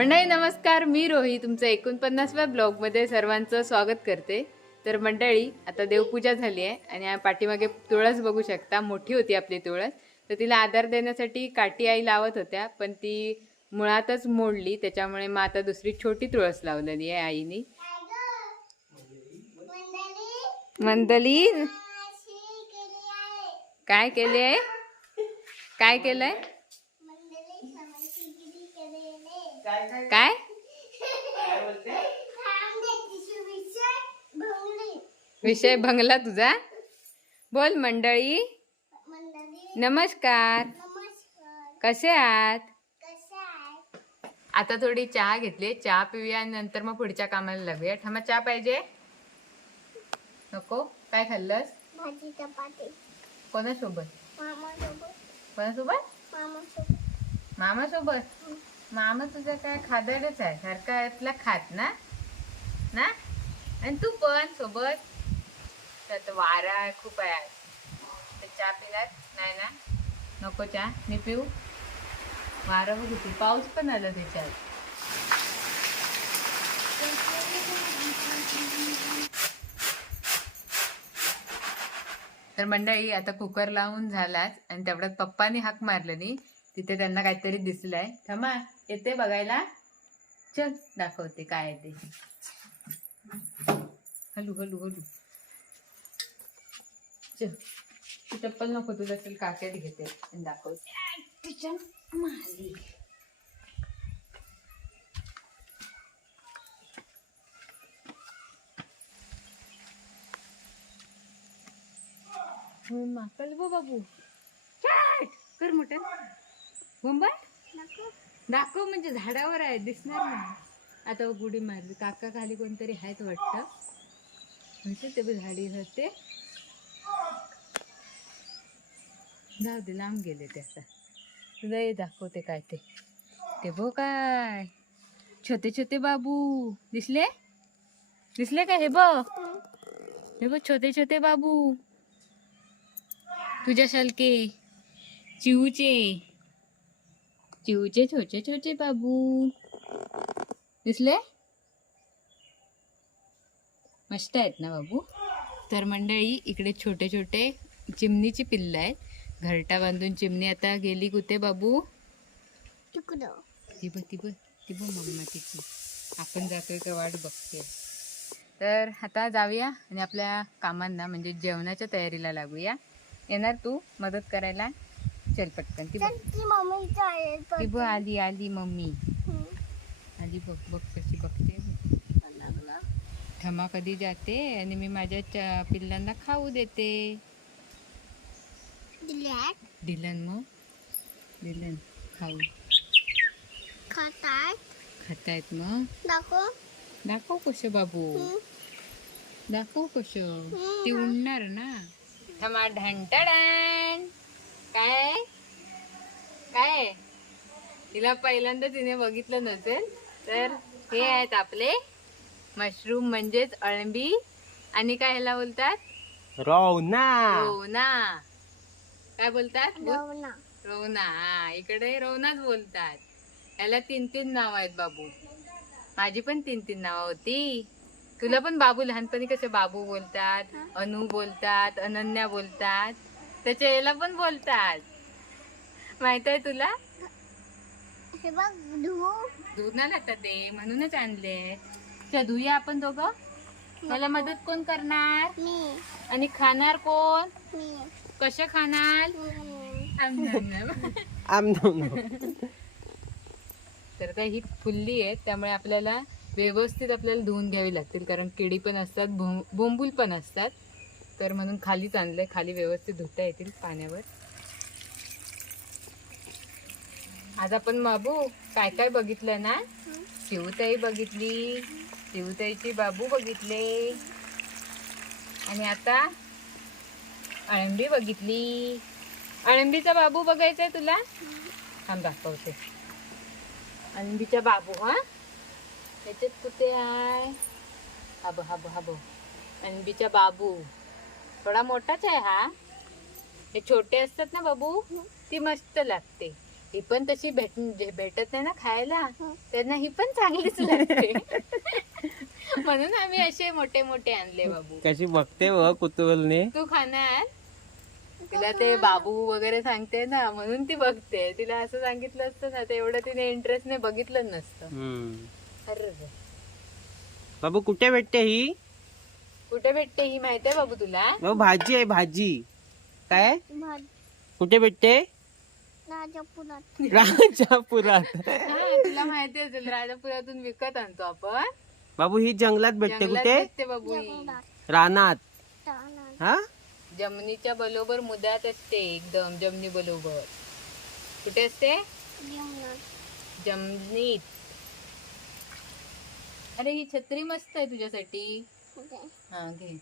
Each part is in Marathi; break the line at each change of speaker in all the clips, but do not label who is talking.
मंडळी नमस्कार. मी रोही तुमचं एकोणपन्नासव्या ब्लॉगमध्ये सर्वांचं स्वागत करते. तर मंडळी आता देवपूजा झाली आहे आणि पाठीमागे तुळस बघू शकता. मोठी होती आपली तुळस. तर तिला आधार देण्यासाठी काठी आई लावत होत्या पण ती मुळातच मोडली. त्याच्यामुळे मग आता दुसरी छोटी तुळस लावलेली आहे आईनी. मंदली काय केले आहे? काय केलंय? विषय भंगला तुझा? बोल मंडळी. नमस्कार. कसे आहात? आता थोडी चहा घेतली चहा पिऊया आणि नंतर मग पुढच्या कामाला लागूया. ठमा चहा पाहिजे? नको? काय खाल्लंस? कोणासोबत?
सोबत
कोणासोबत?
मामासोबत?
मामा तुझा काय खादडच आहे. सारखा यातला खात ना? ना? आणि तू पण? सोबत? त्यात वारा खूप आहे आज. तर चहा पिलात नाही ना? नको चहा. मी पिऊ. वारा बघ होती पाऊस पण आला त्याच्यात. तर मंडळी आता कुकर लावून झालाच आणि तेवढ्यात पप्पानी हाक मारलेली तिथे त्यांना काहीतरी दिसलंय. थमा येते बघायला. चल दाखवते काय आहे ते. हलू हलू हलू. चप्पल नको तुला चल काकेत घेते. दाखवते माली. माकल बो बाबू! कर मोठं मुंबई दाखव म्हणजे झाडावर आहे दिसणार नाही. आता गुडी मारली. काका खाली कोणतरी आहेत वाटतं. म्हणजे ते झाडी होते जाऊ दे, लांब गेले ते तुला दाखवते काय ते. ते बो काय. छोटे छोटे बाबू. दिसले? दिसले का हे बघ? हे बघ छोटे छोटे बाबू. तुझ्यासारखे चिऊचे. चिऊचे छोटे छोटे बाबू. दिसले? मस्त आहेत ना बाबू? तर मंडळी, इकडे छोटे छोटे चिमणीची पिल्ल आहेत. घरटा बांधून चिमणी आता गेली कुठे बाबू? ती बघ ती बघ ती बघ मम्मा तिची आपण जातोय का वाट बघते तर आता जाऊया आणि आपल्या कामांना म्हणजे जेवणाच्या तयारीला लागूया. येणार तू मदत करायला? चल पटकन ती बघ.
ती
आली आली मम्मी. आली बघ बघ कशी बघते. ठमा कधी जाते आणि मी माझ्या पिल्लांना खाऊ देते.
दिल्यात.
दिलन मग? दिलन खाऊ.
खातात.
खातायत मग?
दाखव.
दाखव कसं बाबू. दाखव कसं. ती उडणार ना. ठमा ढंटडण काय? काय? तिला पहिल्यांदा तिने बघितलं नसेल तर हे. आहेत आपले मशरूम म्हणजेच अळंबी. आणि काय ह्याला बोलतात?
रोना.
रोना. काय बोलतात.
रवना.
रोना हा इकडे रोनाच बोलतात. याला तीन तीन नाव आहेत बाबू. माझी पण तीन तीन नावं होती. तुला पण बाबू लहानपणी कसे बाबू बोलतात अनु बोलतात अनन्या बोलतात त्याच्या याला पण बोलतात. माहीत आहे तुला?
हे बघ धू
दूध ना लागतात ते? म्हणूनच आणले. त्या धुया आपण दोघं? मला मदत कोण करणार? आणि खाणार कोण? कसे खाणार? तर काय ही फुल्ली आहे त्यामुळे आपल्याला व्यवस्थित आपल्याला धुवून घ्यावी लागतील कारण किडी पण असतात बोंबूल पण असतात. तर म्हणून खालीच आणलंय खाली व्यवस्थित धुता येतील पाण्यावर. आज आपण बाबू काय काय बघितलं ना? शिवताई बघितली शिवताईची बाबू बघितले. आणि आता अळंबी बघितली. अळंबीचा बाबू बघायचा आहे तुला? थांब दाखवते. अळंबीचा बाबू हा? त्याच्यात कुठे आहे? हाबो हाबो हाबो अळंबीचा बाबू. थोडा मोठाच आहे हा. हे छोटे असतात ना बाबू? ती मस्त लागते. ही पण तशी भेट भेटत नाही ना खायला. त्यांना ही पण चांगलीच लागते. म्हणून आम्ही असे मोठे मोठे आणले बाबू.
कशी बघते व कुतूहलने.
तू खाणार? तिला ते बाबू वगैरे सांगते ना म्हणून ती बघते. तिला असं सांगितलं असतं ना तर एवढं तिने इंटरेस्टने बघितलं नसतं.
हम्म.
अरे
बाबू कुठे भेटते ही?
कुठे भेटते ही माहिती आहे बाबू तुला?
बाबू भाजी आहे भाजी. काय? कुठे भेटते?
राजापुरात.
राजापुरात.
हा, तुला माहिती असेल राजापुरातून विकत आणतो आपण.
बाबू ही जंगलात भेटते
जंगलात
कुठे?
भेटते बाबू ही.
रानात. हा?
जमिनीच्या बरोबर मुदात असते एकदम जमिनी बरोबर कुठे असते. जमिनीत. अरे ही छत्री मस्त आहे तुझ्यासाठी. हा घे.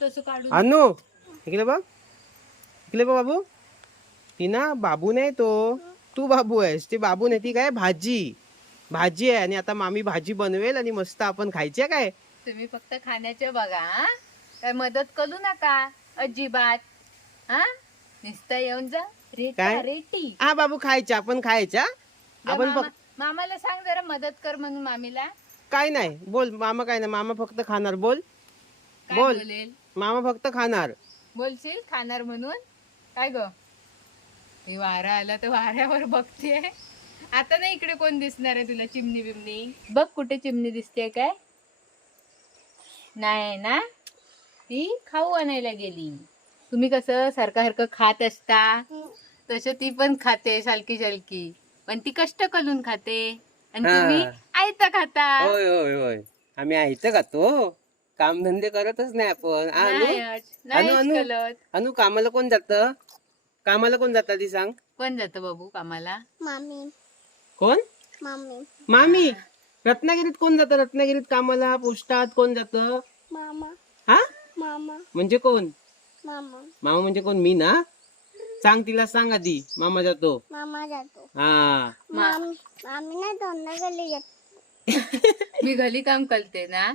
तसं
अनु इकडे बघ. इकडे बघ बाबू. ती ना बाबू नाही तो तू बाबू आहेस. ती बाबू नाही ती काय भाजी. भाजी आहे आणि आता मामी भाजी बनवेल आणि मस्त आपण खायची काय?
तुम्ही फक्त खाण्याचे बघा हा? काय मदत करू नका अजिबात. हा? नुसतं येऊन जा. रेटा
काय?
रेटी.
हा बाबू खायच्या आपण खायच्या.
जा
आपण
मामा-
फक्त
मामाला सांग जरा मदत कर म्हणून मामीला.
काय नाही बोल मामा काय नाही मामा फक्त खाणार बोल.
काय
बोल.
बोलेल?
मामा फक्त खाणार.
बोलशील खाणार म्हणून? काय ग? मी वारा आला तर वाऱ्यावर बघते आता नाही इकडे कोण दिसणार आहे तुला चिमणी बिमणी बघ कुठे चिमणी दिसते काय. नाही ना? ती खाऊ आणायला गेली. तुम्ही कसं सारखं सारखं खात असता? तसं ती पण खाते सालकी सालकी पण ती कष्ट करून खाते. आणि
हा.
तुम्ही आयता खाता.
होय होय होय. आम्ही आयचं खातो कामधंदे करतच नाही आपण. आ, अनु?
नाही नाहीच
अनु.
कळत
अनु कामाला कोण जात? कामाला कोण जात ती सांग?
कोण जातं बाबू कामाला?
मामी.
कोण?
मामी.
मामी? रत्नागिरीत कोण जातं? रत्नागिरीत कामाला पोस्टात कोण जातं?
मामा.
हा?
मामा.
म्हणजे कोण?
मामा.
मामा म्हणजे कोण? मी ना? सांग तिला सांग आधी. मामा जातो.
मामा जातो.
हा.
मामी मामी ना दोनदा गेली जात
मी घरी काम करते ना?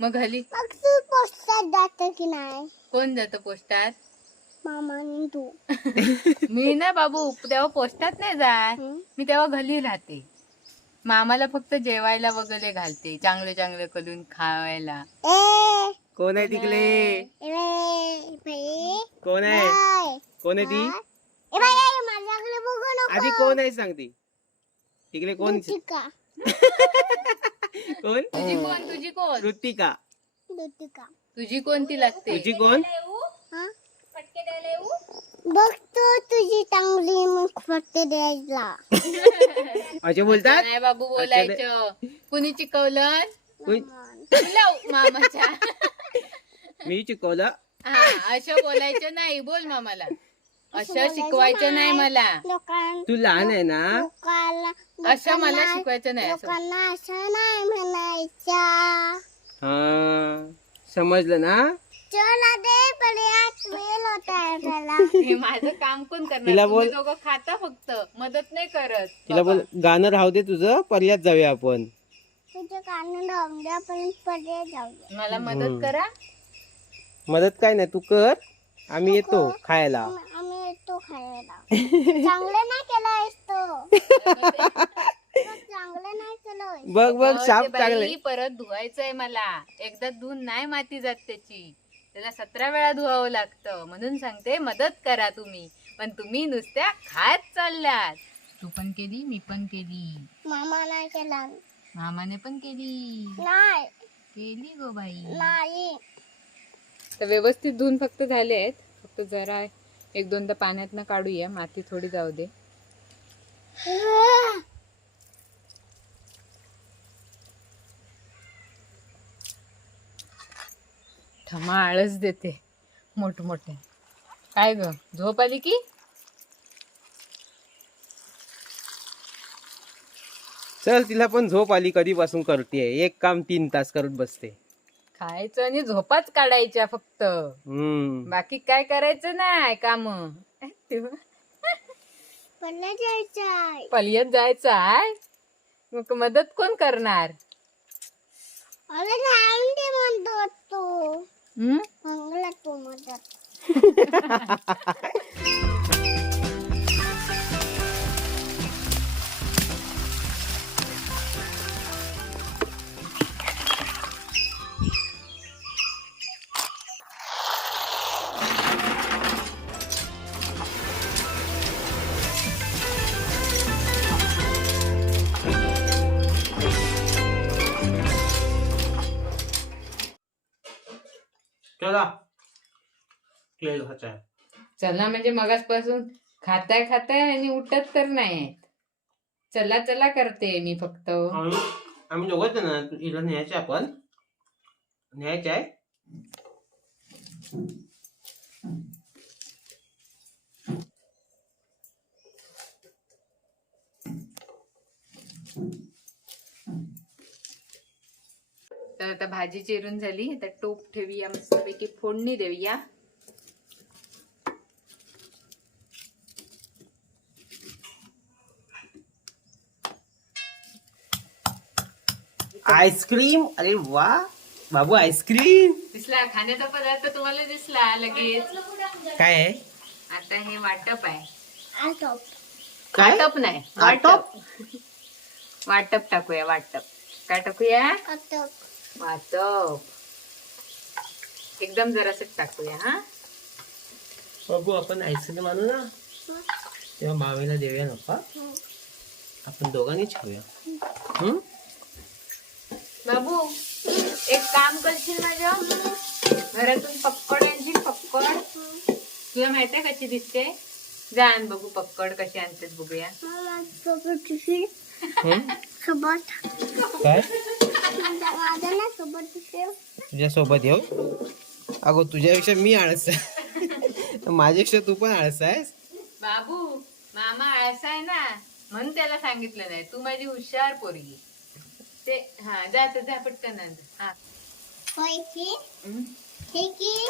मग घरी?
मग तू पोस्टात जाते की नाही?
कोण जातं पोस्टात?
मामा आणि तू.
मी ना बाबू तेव्हा पोस्टात नाही जात.
हं?
मी तेव्हा घरी राहते. मामाला फक्त जेवायला वगैरे घालते चांगले चांगले करून खावायला.
ए.
कोण आहे तिकडे? कोण आहे. कोण आहे ती? आधी कोण आहे सांग ती तिकडे कोण? कोण?
तुझी कोण तुझी कोण?
ऋतिका.
लुतिका
तुझी कोणती लागते?
तुझी कोण?
हा बघतो तुझी चांगली मग फक्त द्यायला.
असे बोलतात?
नाही बाबू बोलायचं. कुणी चिकवलं? लाव मामाच्या.
मी शिकवलं
हा असं बोलायचं नाही. बोल मामाला. असं शिकवायचं नाही मला.
तू लहान आहे ना?
असं मला शिकवायचं नाही असं.
लोकांना असं नाही म्हणायच्या
हा समजलं ना?
चला दे वेळ होता
हे माझं काम कोण करणार?
तिला
तुम्ही
बोल.
दोघं खाता फक्त. मदत नाही करत.
तिला बोल गाणं राहू दे तुझं पर्यात जाऊया आपण.
तुझे कान लावून द्या पण पर्याय जाऊया.
मला मदत करा.
मदत काय नाही तू कर. आम्ही येतो खायला.
आम्ही- आम्ही येतो खायला. चांगलं नाही केलंयस तो. चांगलं नाही
बघ बघ
बाई,
चांगले
परत धुवायचंय मला. एकदा धुवून नाही माती जात त्याची. त्याला सतरा वेळा धुवावं लागतं. म्हणून सांगते मदत करा तुम्ही. पण तुम्ही नुसत्या खात चालल्यात तू पण केली मी पण केली.
मामा नाही केला.
मामाने पण केली.
नाही.
केली गो बाई.
नाही.
तर व्यवस्थित धुवून फक्त झाले आहेत. फक्त जरा एक दोनदा पाण्यातनं काढूया. माती थोडी जाऊ दे. ठमा आळस देते मोठमोठे काय ग झोप आली की?
चल तिला पण झोप आली कधीपासून करते एक काम तीन तास करत बसते.
खायचं आणि झोपाच काढायच्या फक्त.
हम्म.
बाकी काय करायचं नाही काम.
पडलं जायचंय.
पलियत जायचं आहे मग मदत कोण करणार?
अरे राहून दे म्हणतो तो.
हम्म
चांगला तो मदत
क्ले आहे
चला म्हणजे मगासपासून खाताय खाताय आणि उठत तर नाही चला चला करते मी फक्त.
आम्ही आम्ही दोघंच जण आहे. हिला न्यायचे आपण. न्यायचे आहे
तर आता भाजी चिरून झाली. आता टोप ठेवूया मस्तपैकी फोडणी देऊया.
Ice cream? अरे वा. बाबू आईस्क्रीम?
दिसला खाण्याचा पदार्थ तुम्हाला दिसला लगेच.
काय आहे?
आता हे वाटप आहे.
काय?
वाटप नाही
वाटप?
वाटप टाकूया वाटप. काय टाकूया? वाटप. एकदम जरासच टाकूया हा?
बाबू आपण आईस्क्रीम आणू ना. तेव्हा मावेला देऊया नका. आपण दोघांनीच खाऊया हम्म?
बाबू एक काम करशील माझ्या? घरातून पक्कड आणशील पक्कड? तुला माहीत आहे कशी दिसते? जा आण बघू पक्कड कशी आणतात बघूया.
सोबत
काय?
ना
तुझ्या सोबत येऊ? अगो तुझ्यापेक्षा मी आळस आहे. माझ्यापेक्षा तू पण आळस आहेस?
बाबू मामा आळसा आहे ना. म्हणून त्याला सांगितलं नाही. तू माझी हुशार पोरगी. ते हा जा आता जा पटकन. हा.
होय की?
हम्म.
हे की?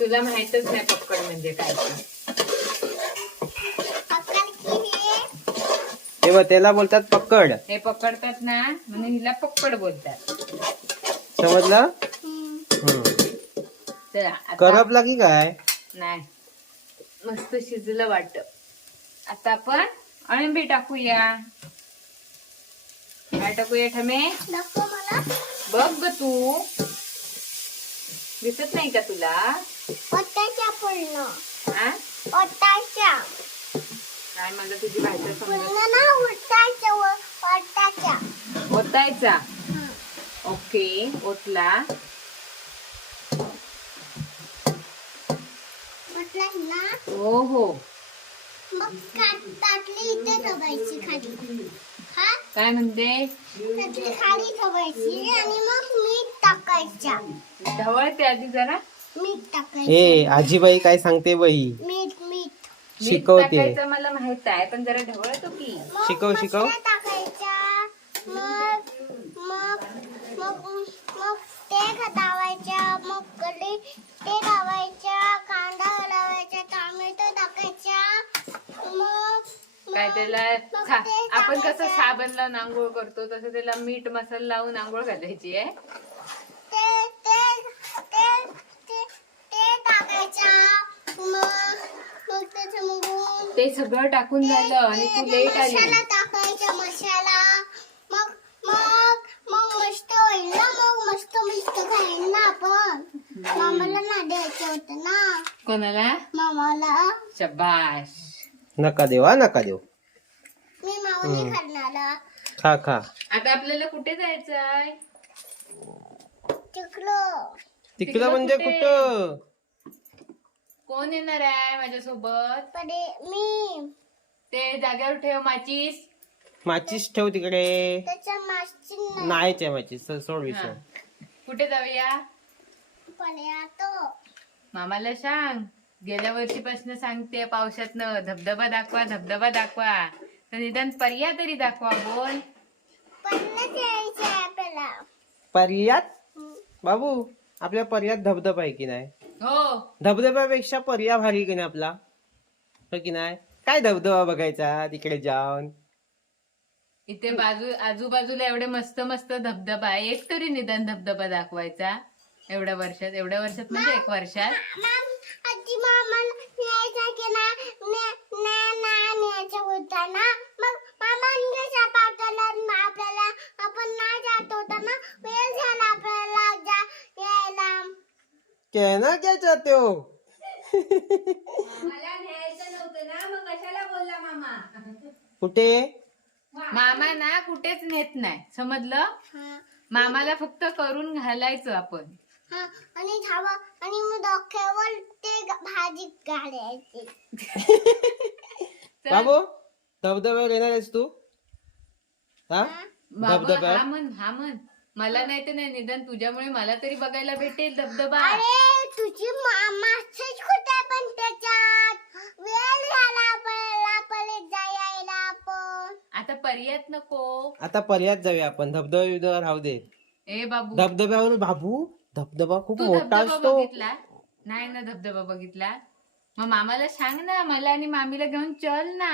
तुला माहितच नाही पक्कड म्हणजे काय ते.
अक्कल की हे?
तेव्हा त्याला बोलतात पकड.
हे पकडतात ना म्हणून हिला पक्कड बोलतात.
समजलं?
हम्म.
हम्म.
चला आता
करपला की काय?
नाही. मस्त शिजलं वाटत. आता आपण अळंबी टाकूया. काय टाकूया ठमे? बघ ग तू. दिसत नाही का तुला? हा काय मला तुझी भाषा समजत ओतायचा? ओके ओतला. हो हो.
मग ताटली इथे ठेवायची खाली.
काय म्हणते?
खाली ठेवायची आणि मग मीठ टाकायच्या.
ढवळते आधी जरा.
मीठ टाकायचं.
ए आजीबाई काय सांगते बाई?
मीठ मीठ.
मीठ
शिकवते.
टाकायचं मला माहीत आहे पण जरा ढवळतो की.
मग
शिकव, शिकव.
मसाला टाकायचा मग
आपण कसं. साबणला आंघोळ करतो तसं त्याला मीठ मसाला लावून आंघोळ घालायची आहे.
ते ते ते ते ते टाकायचा मग मग त्याच्यामधून
ते सगळं टाकून झालं आणि तू लेट आली.
मसाला टाकायचा मसाला. मग मग मग मस्त होईल ना मग मस्त मस्त खाईल ना आपण. मामाला ना द्यायचं होतं ना.
कोणाला?
मामाला.
शबाश.
नका हा नका देऊ. खा खा.
आता आपल्याला कुठे जायचंय?
चिकलो
तिकडं म्हणजे
कुठे? कोण येणार आहे माझ्यासोबत?
पडे मी.
ते जागेवर ठेव माचीस.
माचीस ठेव तिकडे.
त्याच्या
नाहीच आहे माचीस सोड. विषय.
कुठे जाऊया?
तो
मामाला सांग. गेल्या वर्षीपासून सांगते पावसातनं. धबधबा दाखवा धबधबा दाखवा. निदान पर्या तरी दाखवा बोल.
पर्यात. बाबू आपल्या पर्यात धबधबा आहे की नाही?
हो.
धबधब्यापेक्षा पर्या भारी की नाही आपला? हो की नाही? काय धबधबा बघायचा? तिकडे जाऊन.
इथे बाजू आजूबाजूला एवढे मस्त मस्त धबधबा आहे. एक तरी निदान धबधबा दाखवायचा. एवढ्या वर्षात एवढ्या वर्षात म्हणजे एक वर्षात.
आजी मामाला न्यायचा की ना? न्या- न्या- न्या- न्यायचा होता ना? मग मामा कशा पाठवला आपल्याला आपण नाही जात होता ना? वेळ झाला आपल्याला जा यायला.
कहना क्या चाहते हो?
मला न्यायचं नव्हतं ना? मग कशाला बोलला मामा?
कुठे?
मामा ना कुठेच नेत नाही. समजलं?
हा.
मामाला फक्त करून घालायचं आपण.
हा आणि धावा आणि मग डोक्यावर ते ग- भाजी काढायची
तर
बाबू धबधब्यावर येणार आहेस तू? हा?
बाबा
धबधब्यावर?
हा म्हण हा म्हण. मला नाही तर नाही निदान तुझ्यामुळे मला तरी बघायला भेटेल धबधबा.
अरे तुझी मामाच कुठे पण त्याच्यात? वेळ झाला आपल्याला परत जायला आपण.
आता पर्यात नको.
आता पर्यात जाऊया आपण. धबधबा बिबधबा राहू दे.
ए बाबू.
धबधब्यावर बाबू धबधबा खूप
तू
मोठा
धबधबा
असतो.
बघितला? नाही ना धबधबा बघितला. मग मामाला सांग ना मला आणि मामीला घेऊन चल ना.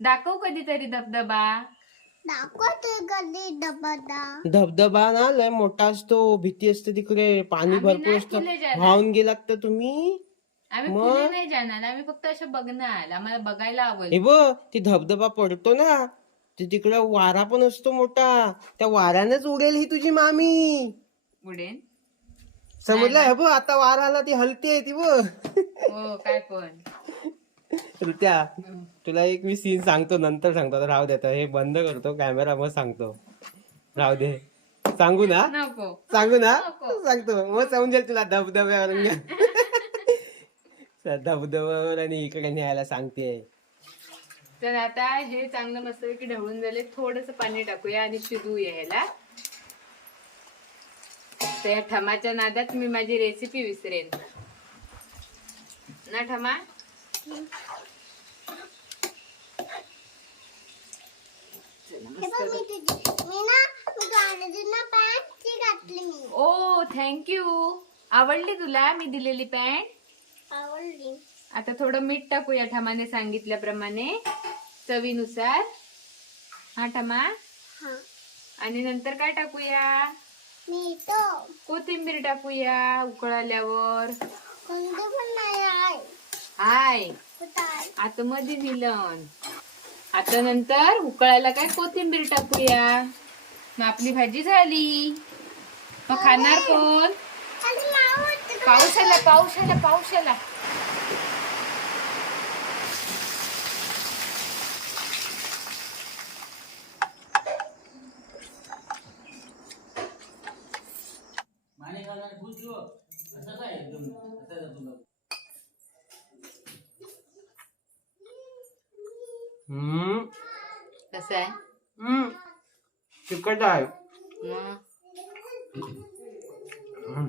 दाखव कधीतरी धबधबा.
डबा
धबधबा? ना लय मोठा असतो भीती असते तिकडे पाणी
आम्ही
भरपूर
नाही
असतं.
फुले जाणार.
वाहून गेलात तर तुम्ही?
आम्ही
मग?
पुढे नाही जाणार आम्ही फक्त असं बघणार आम्हाला बघायला
हे
आवडेल
बघ ती धबधबा पडतो ना ते तिकडे वारा पण असतो मोठा. त्या वाऱ्यानेच उडेल ही तुझी मामी.
उडेन
समजलं हे बघ आता वारा आला ती हलते ती बघ.
हो काय पण.
तुला एक मी सीन सांगतो नंतर सांगतो. राहू दे आता हे बंद करतो कॅमेरा मग सांगतो. राहू दे. सांगू ना? सांगू ना. सांगतो. मग समजेल तुला धबधब्यावर. धबधब्यावर आणि इकडे न्यायला सांगते.
तर आता हे चांगलं मस्त की ढवळून झाले. थोडस पाणी टाकूया आणि शिजवूया ह्याला त्या ठमाच्या नादात मी माझी रेसिपी विसरेन. ना ठमा? ओ थँक्यू आवडली तुला? मी दिलेली पॅन्ट?
आवडली.
आता थोडं मीठ टाकूया ठमाने सांगितल्याप्रमाणे चवीनुसार. हा ठमा? आणि नंतर काय टाकूया? कोथिंबीर टाकूया उकळाल्यावर.
कोणते पण नाही आहे.
हाय.
कुठं आहे?
आतमध्ये विलन आता नंतर उकळायला काय कोथिंबीर टाकूया? मग आपली भाजी झाली. मग खाणार कोण?
आणि?
पाऊस आला पाऊस आला पाऊस आला
हम्म
कसं आहे.
हम्म. तिखट आहे.
मग?
हम्म,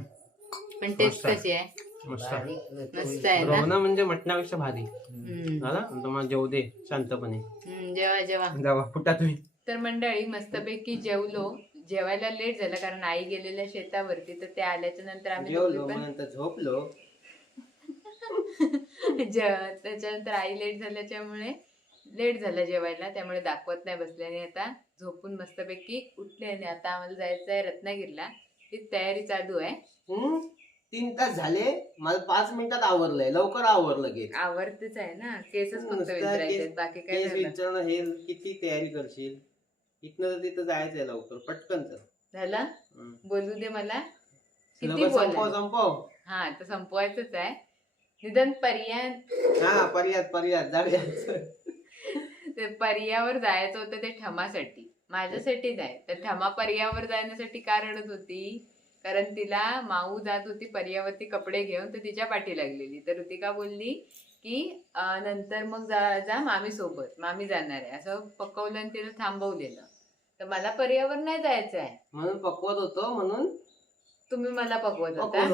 पण टेस्ट
मस्त आहे.
कशी आहे?
मस्त आहे.
मस्त आहे ना?
रवना म्हणजे मटणापेक्षा भारी.
हम्म.
झाला तुम्हाला जेव दे शांतपणे.
हम्म, जेवा जेवा.
जावा फुटा तुम्ही.
तर मंडळी मस्तपैकी जेवलो. जेवायला लेट झालं कारण आई गेलेल्या शेतावरती तर ते आल्याच्यानंतर आम्ही
जेवलो
दोघी
मग
पण
नंतर झोपलो.
जे- त्याच्यानंतर आई लेट झाल्याच्यामुळे लेट झालं जेवायला त्यामुळे दाखवत नाही बसले आणि आता. झोपून मस्तपैकी उठले आणि आता आम्हाला जायचं आहे रत्नागिरीला. ती तयारी चालू आहे.
हम्म? तीन तास झाले. मला पाच मिनिटात आवरलंय. लवकर आवरलं गेलं
आवडतेच आहे ना. केसच फक्त
नुसतं
विचारायचे
केस-
बाकी काय
केस
झालं?
विचारणं हे किती तयारी करशील? इथनं तर तिथं जायचंय लवकर. पटकन चल.
झालं?
हम्म.
बोलू दे मला. किती
लवकर संपव संपव.
हा तर संपवायचंच आहे. निदान पर्याय
हा पर्याद पर्याद जाऊया.
पर्यावर जायचं होतं ते ठमासाठी. माझ्यासाठीच आहे तर ठमा पर्यावर जाण्यासाठी का रडत होती कारण तिला माऊ जात होती पर्यावरती कपडे घेऊन तर तिच्या पाठी लागलेली. तर ऋतिका बोलली की नंतर मग जा जा मामी सोबत. मामी जाणार आहे. असं पकवलं आणि तिला थांबवलेलं. तर मला पर्यावर नाही जायचं आहे.
म्हणून पकवत होतो म्हणून
तुम्ही मला पकवत होता.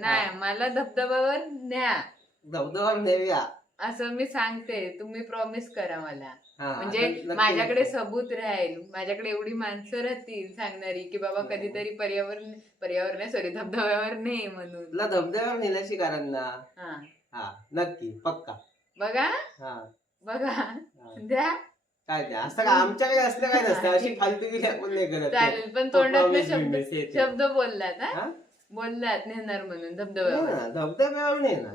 नाही मला धबधब्यावर न्या.
धबधबा नेऊया
असं मी सांगते तुम्ही प्रॉमिस करा मला.
हा,
म्हणजे
नक्की-
माझ्याकडे
नक्की.
सबूत राहील माझ्याकडे एवढी माणसं राहतील सांगणारी की बाबा कधीतरी पर्यावरण पर्यावरण सॉरी धबधब्यावर नाही म्हणून.
तुला धबधब्यावर नेल्याशी कारण ना
हा.
हा नक्की पक्का.
बघा.
हा.
बघा.
हा.
द्या.
काय ते असं का आमच्याकडे असलं काय नसतं अशी फालतूगिरी आपण नाही करत.
चालेल पण शब्द. शब्द बोललात हा?
हा?
बोललात नेणार म्हणून धबधब्यावर.
धबधब्यावर नाही ना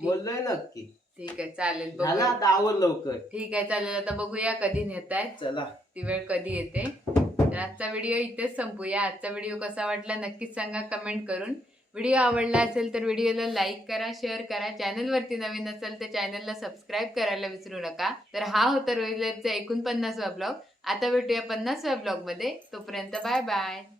बोललोय नक्की.
ठीक आहे चालेल
झाला
बघूया
आता आवर लवकर.
ठीक आहे चालेल आता बघूया कधी नेतायत
चला.
ती वेळ कधी येते. तर आजचा व्हिडिओ इथेच संपूया. आजचा व्हिडिओ कसा वाटला नक्कीच सांगा कमेंट करून. व्हिडिओ आवडला असेल तर व्हिडिओला लाईक करा शेअर करा. चॅनलवरती नवीन असेल तर चॅनलला सबस्क्राईब करायला विसरू नका. तर हा होता रोहित लाईफचा एकोणपन्नासवा ब्लॉग. आता भेटूया पन्नासव्या ब्लॉगमध्ये तोपर्यंत बाय बाय.